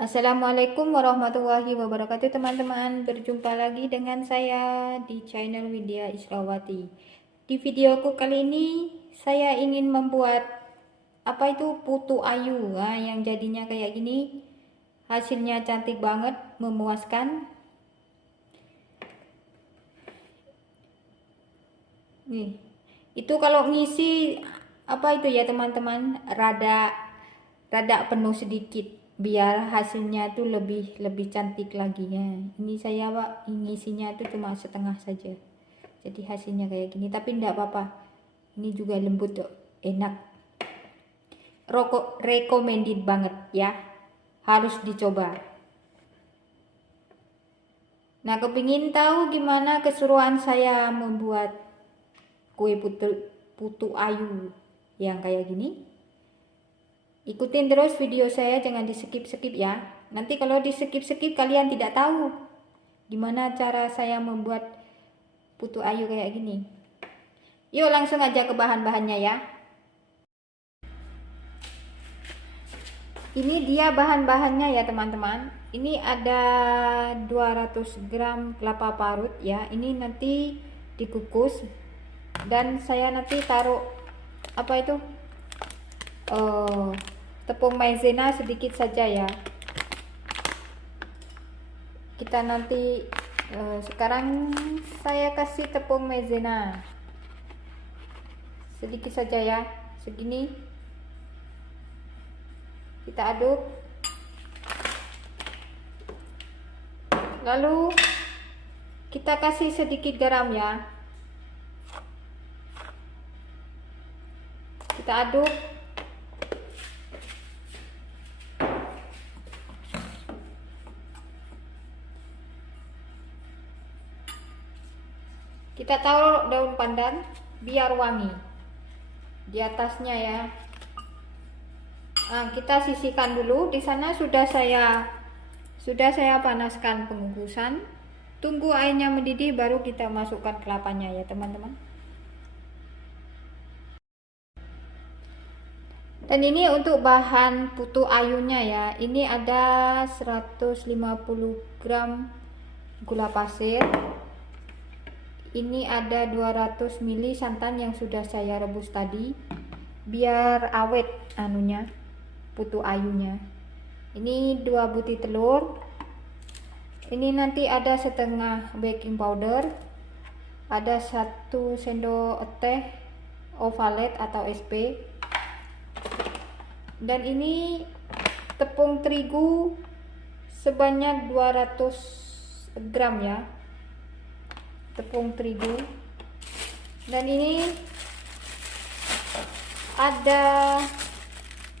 Assalamualaikum warahmatullahi wabarakatuh teman-teman. Berjumpa lagi dengan saya di channel Widya Israwati. Di videoku kali ini saya ingin membuat apa itu putu ayu yang jadinya kayak gini. Hasilnya cantik banget, memuaskan. Nih, itu kalau ngisi apa itu ya teman-teman, rada penuh sedikit biar hasilnya tuh lebih cantik lagi ya. Ini saya Pak ngisinya tuh cuma setengah saja, jadi hasilnya kayak gini, tapi enggak apa-apa, ini juga lembut kok, enak, recommended banget ya, harus dicoba. Nah, kepingin tahu gimana keseruan saya membuat kue putu ayu yang kayak gini? Ikutin terus video saya, jangan di skip-skip ya. Nanti kalau di skip-skip kalian tidak tahu gimana cara saya membuat putu ayu kayak gini. Yuk langsung aja ke bahan-bahannya ya. Ini dia bahan-bahannya ya teman-teman. Ini ada 200 gram kelapa parut ya. Ini nanti dikukus dan saya nanti taruh apa itu? Tepung maizena sedikit saja ya. Kita nanti sekarang saya kasih tepung maizena sedikit saja ya, segini. Kita aduk, lalu kita kasih sedikit garam ya, kita aduk. Kita taruh daun pandan biar wangi di atasnya ya. Nah, kita sisihkan dulu. Di sana sudah saya panaskan pengukusan. Tunggu airnya mendidih baru kita masukkan kelapanya ya teman-teman. Dan ini untuk bahan putu ayunya ya. Ini ada 150 gram gula pasir. Ini ada 200 ml santan yang sudah saya rebus tadi biar awet anunya, putu ayunya. Ini 2 butir telur. Ini nanti ada setengah baking powder, ada 1 sendok teh ovalet atau SP, dan ini tepung terigu sebanyak 200 gram ya, tepung terigu. Dan ini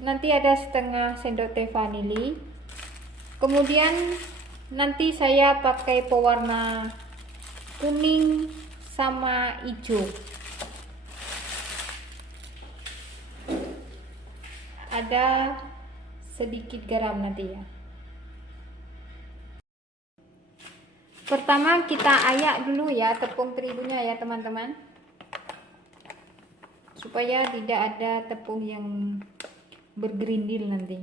nanti ada setengah sendok teh vanili. Kemudian nanti saya pakai pewarna kuning sama hijau. Ada sedikit garam nanti ya. Pertama kita ayak dulu ya tepung terigunya ya teman-teman, supaya tidak ada tepung yang bergerindil nanti.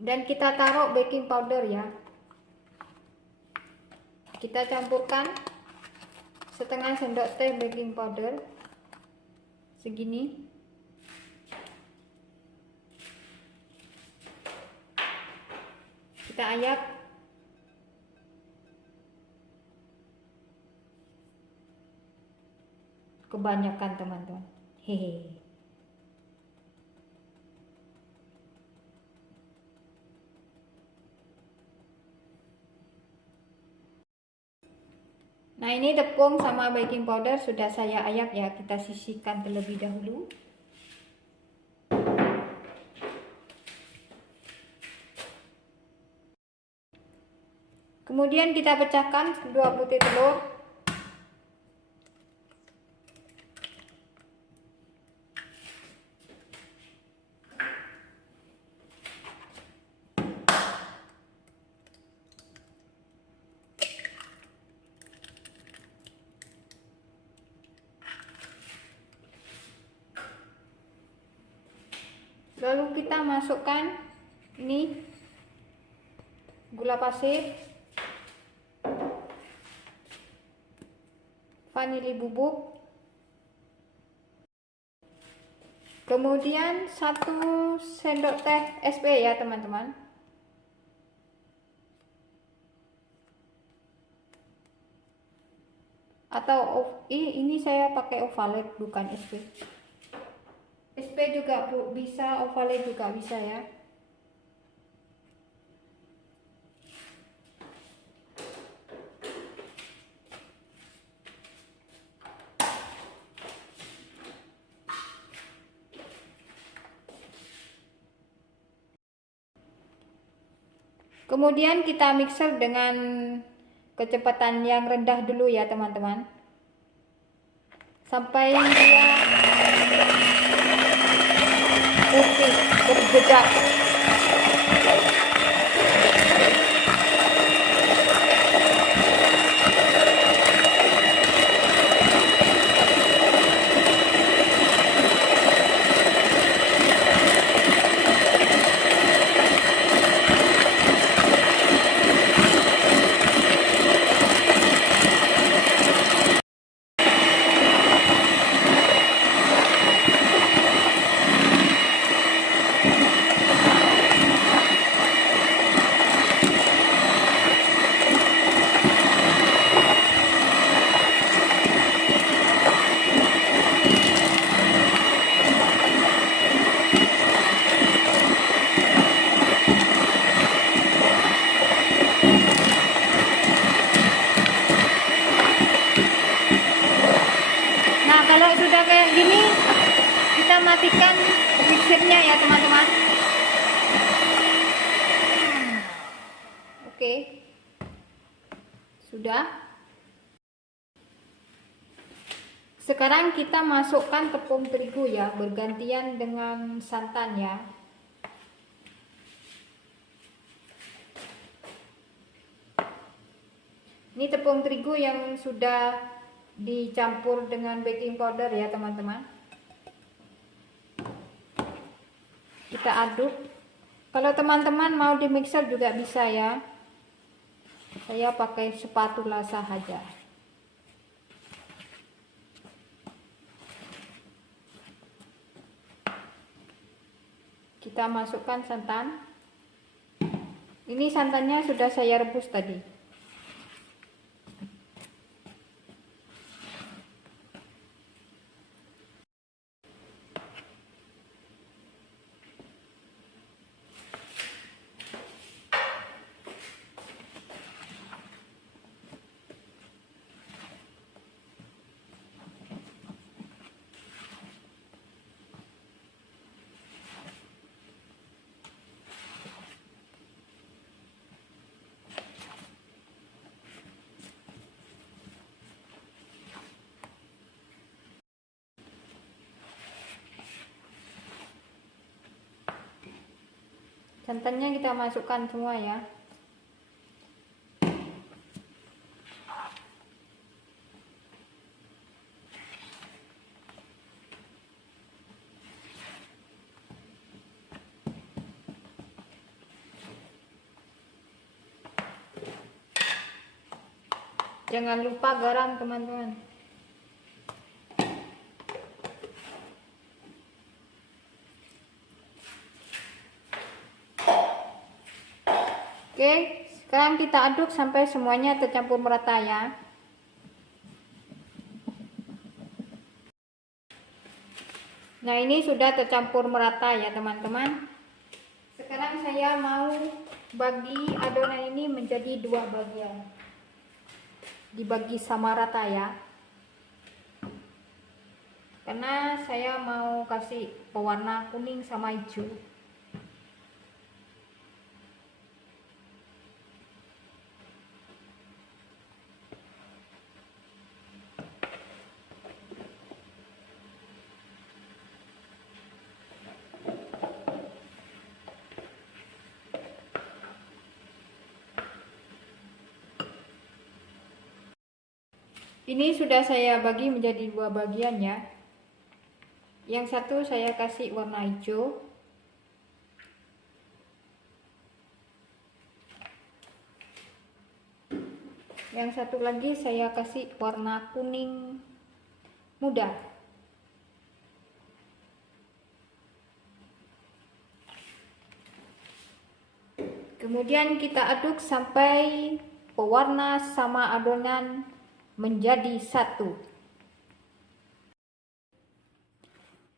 Dan kita taruh baking powder ya. Kita campurkan setengah sendok teh baking powder segini. Kita ayak. Kebanyakan teman-teman. Hehe. Nah, ini tepung sama baking powder sudah saya ayak ya. Kita sisihkan terlebih dahulu. Kemudian kita pecahkan 2 butir telur. Lalu kita masukkan ini gula pasir, vanili bubuk, kemudian 1 sendok teh SP ya teman-teman. Atau ini saya pakai Ovaltine bukan SP. SP juga bisa, Ovaltine juga bisa ya. Kemudian kita mixer dengan kecepatan yang rendah dulu ya teman-teman, sampai dia putih berjejak. Kalau sudah kayak gini, kita matikan mixernya ya teman-teman. Oke, sudah. Sekarang kita masukkan tepung terigu ya, bergantian dengan santan ya. Ini tepung terigu yang sudah dicampur dengan baking powder ya teman-teman. Kita aduk. Kalau teman-teman mau di mixer juga bisa ya. Saya pakai spatula saja. Kita masukkan santan. Ini santannya sudah saya rebus tadi. Santannya kita masukkan semua ya. Jangan lupa garam teman-teman. Oke, sekarang kita aduk sampai semuanya tercampur merata ya. Nah, ini sudah tercampur merata ya teman-teman. Sekarang saya mau bagi adonan ini menjadi 2 bagian. Dibagi sama rata ya. Karena saya mau kasih pewarna kuning sama hijau. Ini sudah saya bagi menjadi 2 bagian ya. Yang satu saya kasih warna hijau, Yang satu lagi saya kasih warna kuning muda. Kemudian kita aduk sampai pewarna sama adonan menjadi satu.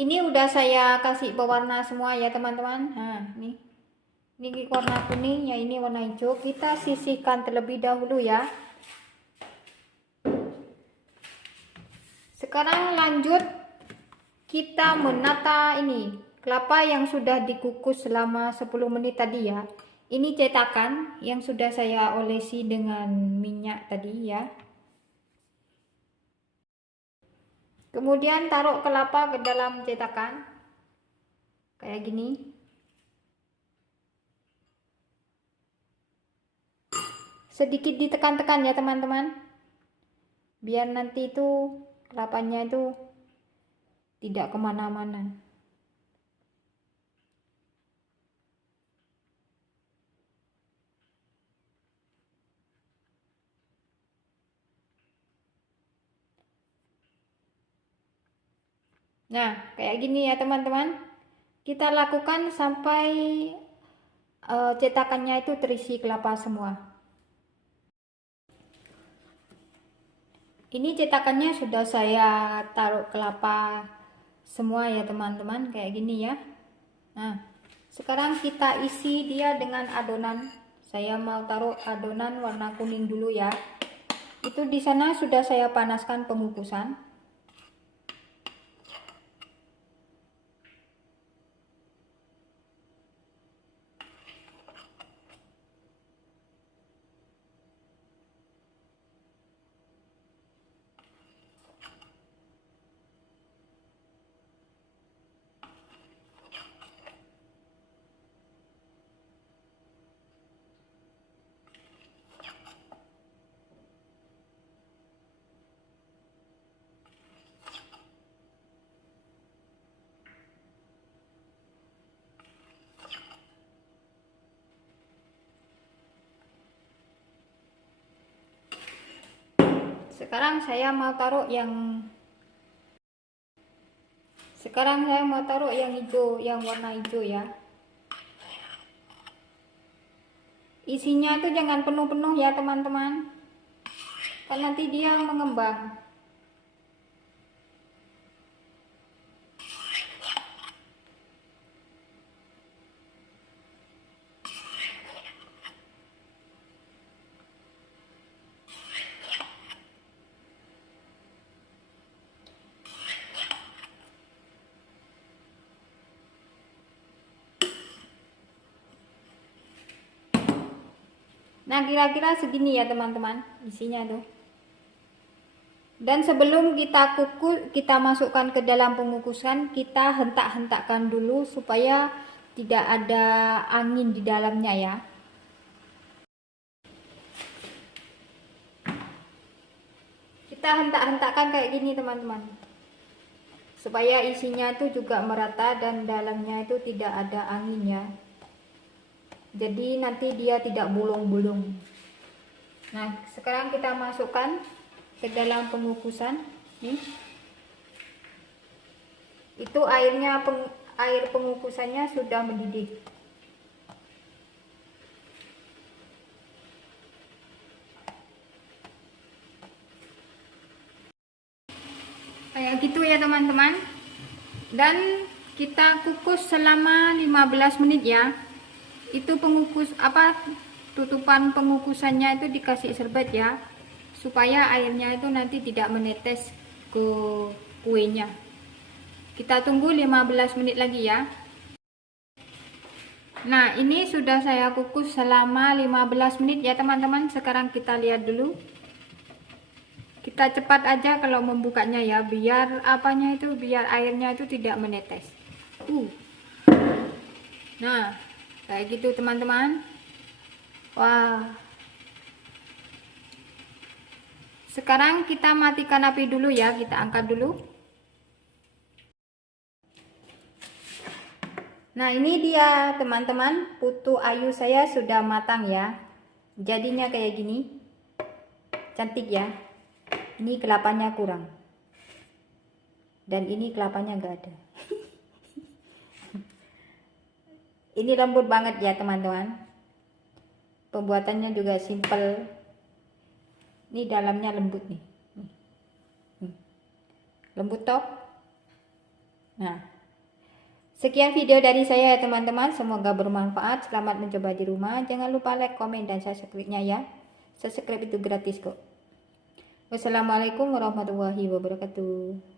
Ini udah saya kasih pewarna semua ya teman-teman. Nah, ini warna kuning, ya ini warna hijau. Kita sisihkan terlebih dahulu ya. Sekarang lanjut kita menata ini kelapa yang sudah dikukus selama 10 menit tadi ya. Ini cetakan yang sudah saya olesi dengan minyak tadi ya. Kemudian taruh kelapa ke dalam cetakan kayak gini. Sedikit ditekan-tekan ya teman-teman, biar nanti itu kelapanya itu tidak kemana-mana. Nah, kayak gini ya teman-teman. Kita lakukan sampai cetakannya itu terisi kelapa semua. Ini cetakannya sudah saya taruh kelapa semua ya teman-teman, kayak gini ya. Nah, sekarang kita isi dia dengan adonan. Saya mau taruh adonan warna kuning dulu ya. Itu di sana sudah saya panaskan pengukusan. Sekarang saya mau taruh yang hijau, yang warna hijau ya. Isinya itu jangan penuh-penuh ya teman-teman, kan nanti dia mengembang. Nah, kira-kira segini ya teman-teman isinya tuh. Dan sebelum kita masukkan ke dalam pengukusan, kita hentak-hentakkan dulu supaya tidak ada angin di dalamnya ya. Kita hentak-hentakkan kayak gini teman-teman, supaya isinya itu juga merata dan dalamnya itu tidak ada angin ya. Jadi nanti dia tidak bolong-bolong. Nah, sekarang kita masukkan ke dalam pengukusan nih. Itu air pengukusannya sudah mendidih. Kayak gitu ya teman-teman. Dan kita kukus selama 15 menit ya. Itu tutupan pengukusannya itu dikasih serbet ya, supaya airnya itu nanti tidak menetes ke kuenya. Kita tunggu 15 menit lagi ya. Nah, ini sudah saya kukus selama 15 menit ya teman-teman. Sekarang kita lihat dulu. Kita cepat aja kalau membukanya ya, biar biar airnya itu tidak menetes. Nah, kayak gitu teman-teman. Wah. Sekarang kita matikan api dulu ya, kita angkat dulu. Nah, ini dia teman-teman, putu ayu saya sudah matang ya. Jadinya kayak gini. cantik ya. Ini kelapanya kurang, dan ini kelapanya nggak ada. Ini lembut banget ya teman-teman. Pembuatannya juga simple. Ini dalamnya lembut nih. Lembut toh. Nah, sekian video dari saya ya teman-teman. Semoga bermanfaat. Selamat mencoba di rumah. Jangan lupa like, komen, dan subscribe-nya ya. Subscribe itu gratis kok. Wassalamualaikum warahmatullahi wabarakatuh.